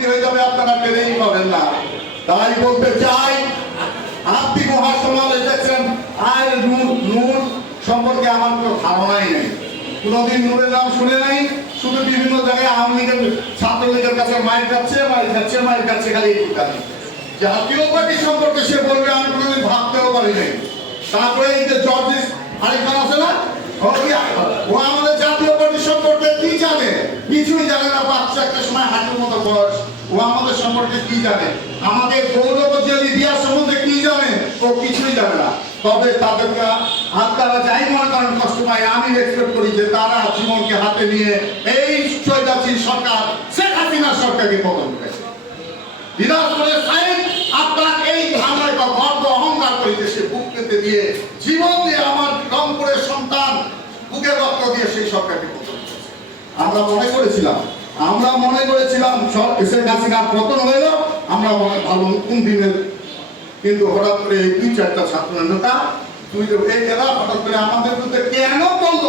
বিক্রি হয়ে যাবে, আপনারা টেনেই পাবেন না। তাই বলতে চাই, আপনি মহাসমালে দেখছেন আর নূর সম্পর্কে আমার কোনো ধারণাই নেই। কোনোদিন নূরের নাম শুনে নাই, শুধু বিভিন্ন জায়গায় আওয়ামী লীগের ছাত্রলীগের কাছে মাইর খাচ্ছে মাইর খাচ্ছে মাইর খাচ্ছে খালি কাজে জাতীয় পার্টি সম্পর্কে সে বলবে, আমি কোনোদিন ভাবতেও পারি নাই। তারপরে এই যে জর্জিস আরেকজন আছে না? ও আমাদের জাতীয় পার্টি সম্পর্কে কি জানে? কিছুই জানে না, বাচ্চা একটা সময় হাঁটুর মতো বয়স। ও আমাদের সম্পর্কে কি জানে? আমাদের গৌরব জেল ইতিহাস সম্বন্ধে কি জানে, ও কিছুই জানে না। তবে তাদেরকে হাত তারা যাই মনে করেন কষ্ট পায়, আমি এক্সপেক্ট করি যে তারা জীবনকে হাতে নিয়ে এই সৈদাসী সরকার, শেখ হাসিনা সরকারকে পতন করেছে। দিনাজপুরের সাইড আপনার এই ধারণায় বা গর্ব অহংকার করিতে সে বুক পেতে দিয়ে জীবন দিয়ে আমার রংপুরের সন্তান বুকের রক্ত দিয়ে সেই সরকারকে পতন করেছে। আমরা মনে করেছিলাম আমরা মনে করেছিলাম কাছে হাসিনার পতন হইল আমরা ভালো কোন দিনের। কিন্তু হঠাৎ করে এই দুই চারটা ছাত্র নেতা তুই এই এরা হঠাৎ করে আমাদের বিরুদ্ধে কেন বলল?